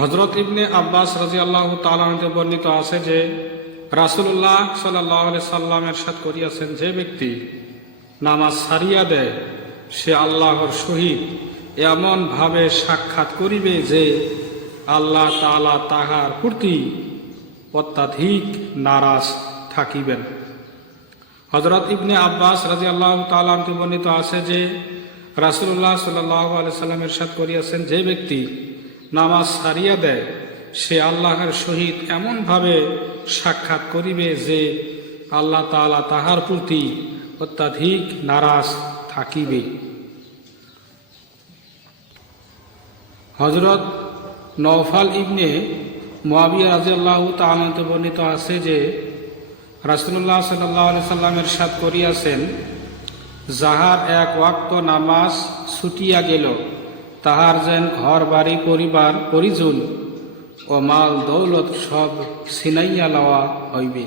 হযরত ইবনে আব্বাস রাদিয়াল্লাহু তাআলা হতে বর্ণিত আছে যে রাসূলুল্লাহ সাল্লাল্লাহু আলাইহি সাল্লাম ইরশাদ করিয়াছেন, যে ব্যক্তি নামাজ ছাড়িয়া দেয় সে আল্লাহর সহিত এমন ভাবে সাক্ষাৎ করিবে যে আল্লাহ তাআলা তাহার প্রতি অত্যাধিক নারাজ থাকিবেন। হযরত ইবনে আব্বাস রাদিয়াল্লাহু তাআলা হতে বর্ণিত আছে যে রাসূলুল্লাহ সাল্লাল্লাহু আলাইহি সাল্লাম ইরশাদ করিয়াছেন, যে ব্যক্তি নামাজ ছাড়িয়া দেয় সে আল্লাহর সহিত এমনভাবে সাক্ষাৎ করিবে যে আল্লাহ তাআলা তাহার প্রতি অত্যাধিক নারাজ থাকিবে। হযরত নওফাল ইবনে মুয়াবিয়া রাদিয়াল্লাহু তাআলা হতে বর্ণিত আছে যে রাসূলুল্লাহ সাল্লাল্লাহু আলাইহি সাল্লাম ইরশাদ করিয়াছেন, যাহার এক ওয়াক্ত নামাজ ছুটিয়া গেল তাহার যেন ঘর বাড়ি পরিবার পরিজন ও মাল দৌলত সব ছিনাইয়া লওয়া হইবে।